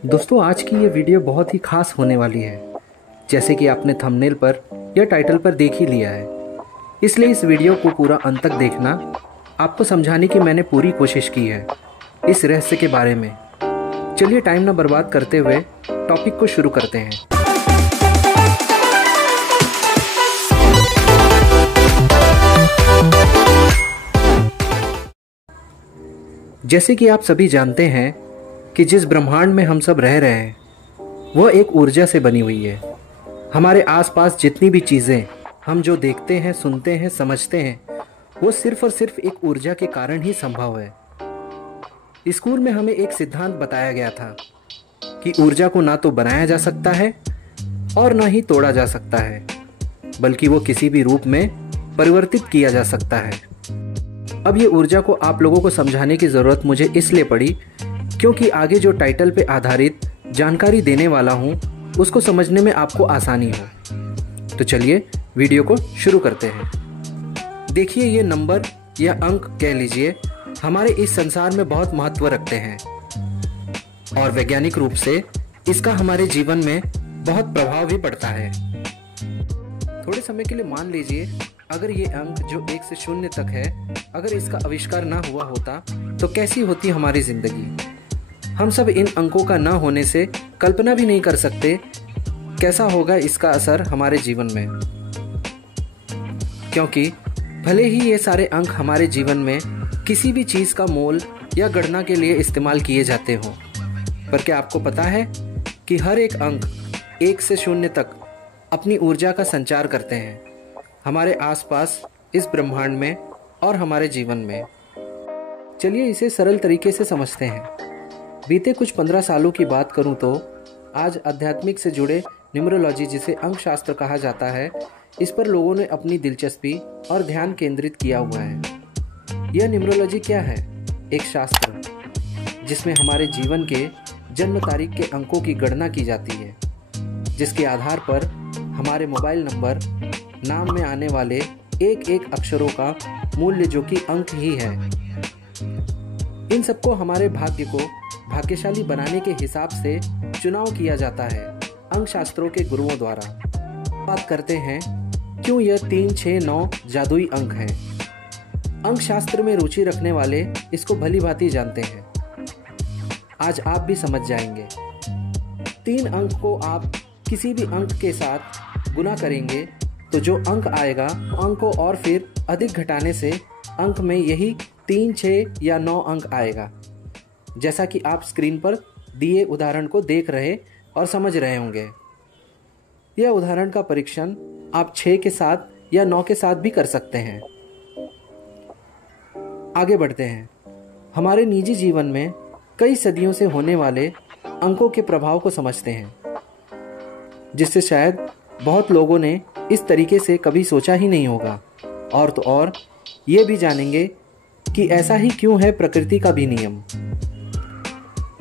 दोस्तों, आज की ये वीडियो बहुत ही खास होने वाली है। जैसे कि आपने थंबनेल पर या टाइटल पर देख ही लिया है, इसलिए इस वीडियो को पूरा अंत तक देखना। आपको समझाने की मैंने पूरी कोशिश की है इस रहस्य के बारे में। चलिए टाइम ना बर्बाद करते हुए टॉपिक को शुरू करते हैं। जैसे कि आप सभी जानते हैं कि जिस ब्रह्मांड में हम सब रह रहे हैं वह एक ऊर्जा से बनी हुई है। हमारे आसपास जितनी भी चीज़ें हम जो देखते हैं, सुनते हैं, समझते हैं, वो सिर्फ और सिर्फ एक ऊर्जा के कारण ही संभव है। स्कूल में हमें एक सिद्धांत बताया गया था कि ऊर्जा को ना तो बनाया जा सकता है और ना ही तोड़ा जा सकता है, बल्कि वो किसी भी रूप में परिवर्तित किया जा सकता है। अब ये ऊर्जा को आप लोगों को समझाने की ज़रूरत मुझे इसलिए पड़ी क्योंकि आगे जो टाइटल पे आधारित जानकारी देने वाला हूँ उसको समझने में आपको आसानी हो। तो चलिए वीडियो को शुरू करते हैं। देखिए, ये नंबर या अंक कह लीजिए हमारे इस संसार में बहुत महत्व रखते हैं और वैज्ञानिक रूप से इसका हमारे जीवन में बहुत प्रभाव भी पड़ता है। थोड़े समय के लिए मान लीजिए, अगर ये अंक जो 1 से 0 तक है, अगर इसका आविष्कार ना हुआ होता तो कैसी होती हमारी जिंदगी। हम सब इन अंकों का ना होने से कल्पना भी नहीं कर सकते कैसा होगा इसका असर हमारे जीवन में। क्योंकि भले ही ये सारे अंक हमारे जीवन में किसी भी चीज़ का मोल या गणना के लिए इस्तेमाल किए जाते हों, पर क्या आपको पता है कि हर एक अंक 1 से 0 तक अपनी ऊर्जा का संचार करते हैं हमारे आसपास, इस ब्रह्मांड में और हमारे जीवन में। चलिए इसे सरल तरीके से समझते हैं। बीते कुछ 15 सालों की बात करूं तो आज आध्यात्मिक से जुड़े न्यूमरोलॉजी, जिसे अंक शास्त्र कहा जाता है, इस पर लोगों ने अपनी दिलचस्पी और ध्यान केंद्रित किया हुआ है। यह न्यूमरोलॉजी क्या है? एक शास्त्र जिसमें हमारे जीवन के जन्म तारीख के अंकों की गणना की जाती है, जिसके आधार पर हमारे मोबाइल नंबर, नाम में आने वाले एक एक अक्षरों का मूल्य जो कि अंक ही है, इन सबको हमारे भाग्य को भाग्यशाली बनाने के हिसाब से चुनाव किया जाता है अंक शास्त्रों के गुरुओं द्वारा। बात करते हैं क्यों यह 3, 6, 9 जादुई अंक हैं। अंक शास्त्र में रुचि रखने वाले इसको भली भांति जानते हैं। आज आप भी समझ जाएंगे। 3 अंक को आप किसी भी अंक के साथ गुना करेंगे तो जो अंक आएगा, अंक को और फिर अधिक घटाने से अंक में यही 3, 6 या 9 अंक आएगा। जैसा कि आप स्क्रीन पर दिए उदाहरण को देख रहे और समझ रहे होंगे। यह उदाहरण का परीक्षण आप 6 के साथ या 9 के साथ भी कर सकते हैं। आगे बढ़ते हैं। हमारे निजी जीवन में कई सदियों से होने वाले अंकों के प्रभाव को समझते हैं, जिससे शायद बहुत लोगों ने इस तरीके से कभी सोचा ही नहीं होगा। और तो और ये भी जानेंगे कि ऐसा ही क्यों है प्रकृति का भी नियम।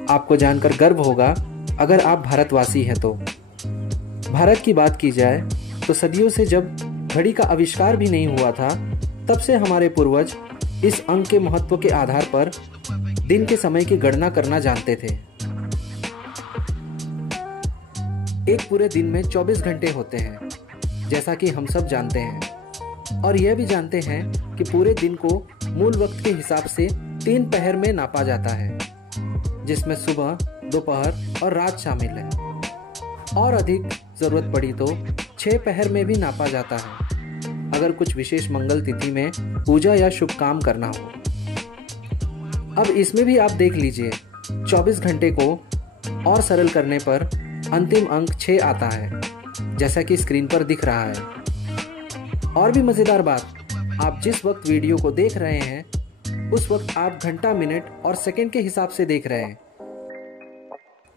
आपको जानकर गर्व होगा अगर आप भारतवासी हैं तो। भारत की बात की जाए तो सदियों से जब घड़ी का आविष्कार भी नहीं हुआ था, तब से हमारे पूर्वज इस अंक के महत्व के आधार पर दिन के समय की गणना करना जानते थे। एक पूरे दिन में 24 घंटे होते हैं, जैसा कि हम सब जानते हैं, और यह भी जानते हैं कि पूरे दिन को मूल वक्त के हिसाब से 3 पहर में नापा जाता है, जिसमें सुबह, दोपहर और रात शामिल है। और अधिक ज़रूरत पड़ी तो 6 पहर में भी नापा जाता है, अगर कुछ विशेष मंगल तिथि में पूजा या शुभ काम करना हो। अब इसमें भी आप देख लीजिए, 24 घंटे को और सरल करने पर अंतिम अंक 6 आता है, जैसा कि स्क्रीन पर दिख रहा है। और भी मज़ेदार बात, आप जिस वक्त वीडियो को देख रहे हैं उस वक्त आप घंटा, मिनट और सेकंड के हिसाब से देख रहे हैं,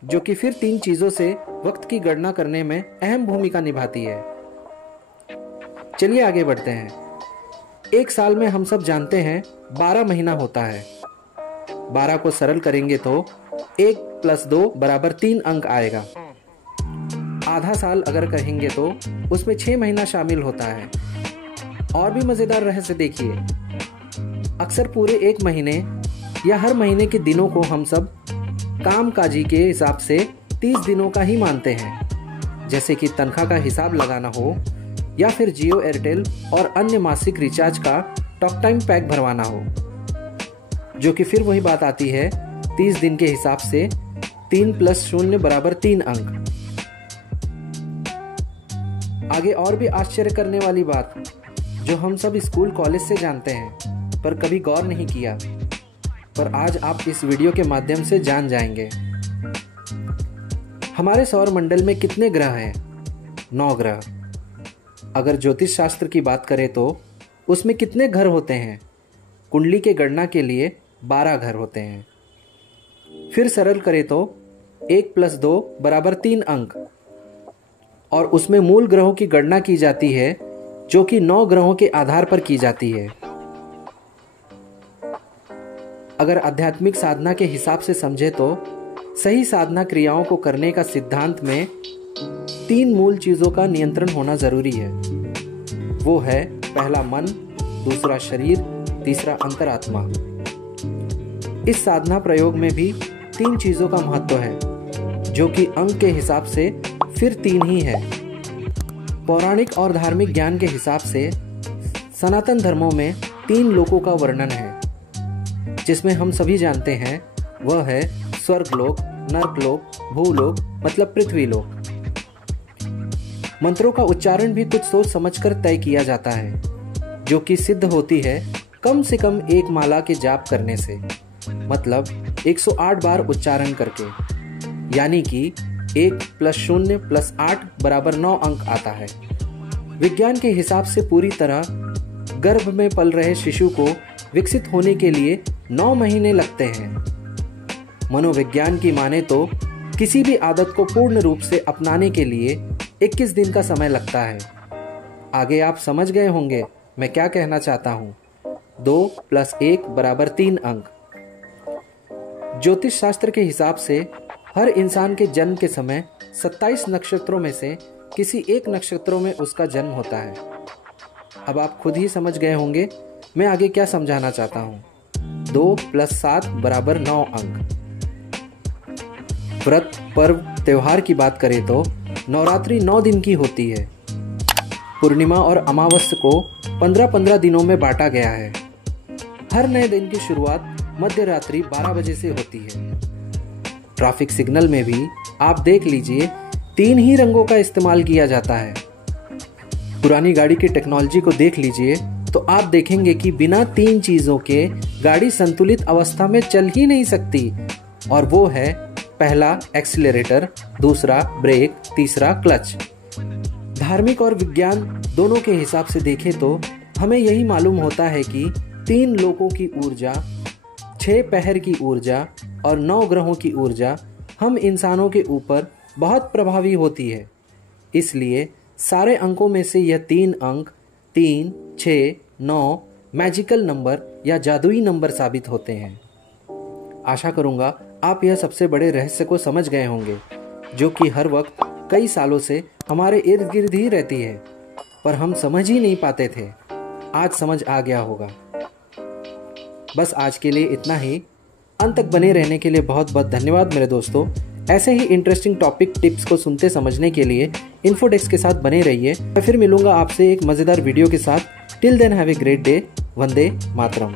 जो कि फिर 3 चीज़ों से वक्त की गणना करने में अहम भूमिका निभाती है। चलिए आगे बढ़ते हैं। एक साल में हम सब जानते हैं 12 महीना होता है। 12 को सरल करेंगे तो 1 + 2 = 3 अंक आएगा। आधा साल अगर कहेंगे तो उसमें 6 महीना शामिल होता है। और भी मज़ेदार रहस्य देखिए, अक्सर पूरे 1 महीने या हर महीने के दिनों को हम सब कामकाजी के हिसाब से 30 दिनों का ही मानते हैं, जैसे कि तनख्वाह का हिसाब लगाना हो या फिर जियो एयरटेल और अन्य मासिक रिचार्ज का टॉक टाइम पैक भरवाना हो, जो कि फिर वही बात आती है 30 दिन के हिसाब से 3 + 0 = 3 अंक। आगे और भी आश्चर्य करने वाली बात जो हम सब स्कूल कॉलेज से जानते हैं पर कभी गौर नहीं किया, पर आज आप इस वीडियो के माध्यम से जान जाएंगे। हमारे सौर मंडल में कितने ग्रह हैं? 9 ग्रह। अगर ज्योतिष शास्त्र की बात करें तो उसमें कितने घर होते हैं? कुंडली के गणना के लिए 12 घर होते हैं। फिर सरल करें तो 1 + 2 = 3 अंक, और उसमें मूल ग्रहों की गणना की जाती है जो कि 9 ग्रहों के आधार पर की जाती है। अगर आध्यात्मिक साधना के हिसाब से समझे तो सही साधना क्रियाओं को करने का सिद्धांत में 3 मूल चीजों का नियंत्रण होना जरूरी है। वो है पहला मन, दूसरा शरीर, तीसरा अंतरात्मा। इस साधना प्रयोग में भी 3 चीजों का महत्व है, जो कि अंक के हिसाब से फिर 3 ही है। पौराणिक और धार्मिक ज्ञान के हिसाब से सनातन धर्मों में 3 लोकों का वर्णन है, जिसमें हम सभी जानते हैं वह है स्वर्गलोक, नरकलोक, भूलोक मतलब पृथ्वी लोक। मंत्रों का उच्चारण भी कुछ सोच समझकर तय किया जाता है, जो कि सिद्ध होती है कम से कम 1 माला के जाप करने से, मतलब 108 बार उच्चारण करके, यानी कि 1 + 0 + 8 = 9 अंक आता है। विज्ञान के हिसाब से पूरी तरह गर्भ में पल रहे शिशु को विकसित होने के लिए 9 महीने लगते हैं। मनोविज्ञान की माने तो किसी भी आदत को पूर्ण रूप से अपनाने के लिए 21 दिन का समय लगता है। आगे आप समझ गए होंगे मैं क्या कहना चाहता हूँ। 2 + 1 = 3 अंक। ज्योतिष शास्त्र के हिसाब से हर इंसान के जन्म के समय 27 नक्षत्रों में से किसी एक नक्षत्रों में उसका जन्म होता है। अब आप खुद ही समझ गए होंगे मैं आगे क्या समझाना चाहता हूँ। 2 + 7 = 9 अंक। व्रत, पर्व, त्योहार की बात करें तो नवरात्रि 9 दिन की होती है। पूर्णिमा और अमावस्या को 15-15 दिनों में बांटा गया है। हर नए दिन की शुरुआत मध्य रात्रि 12 बजे से होती है। ट्रैफिक सिग्नल में भी आप देख लीजिए 3 ही रंगों का इस्तेमाल किया जाता है। पुरानी गाड़ी की टेक्नोलॉजी को देख लीजिए तो आप देखेंगे कि बिना 3 चीजों के गाड़ी संतुलित अवस्था में चल ही नहीं सकती, और वो है पहला एक्सीलरेटर, दूसरा ब्रेक, तीसरा क्लच। धार्मिक और विज्ञान दोनों के हिसाब से देखें तो हमें यही मालूम होता है कि 3 लोकों की ऊर्जा, 6 पहर की ऊर्जा और 9 ग्रहों की ऊर्जा हम इंसानों के ऊपर बहुत प्रभावी होती है। इसलिए सारे अंकों में से यह 3 अंक 3, 6, 9 मैजिकल नंबर या जादुई नंबर साबित होते हैं। आशा करूंगा आप यह सबसे बड़े रहस्य को समझ गए होंगे, जो कि हर वक्त कई सालों से हमारे इर्द गिर्द ही रहती है, पर हम समझ ही नहीं पाते थे। आज समझ आ गया होगा। बस आज के लिए इतना ही। अंत तक बने रहने के लिए बहुत बहुत धन्यवाद मेरे दोस्तों। ऐसे ही इंटरेस्टिंग टॉपिक टिप्स को सुनते समझने के लिए इन्फोडेस्क के साथ बने रहिए। मैं फिर मिलूंगा आपसे एक मज़ेदार वीडियो के साथ। Till then have a great day. Vande Mataram.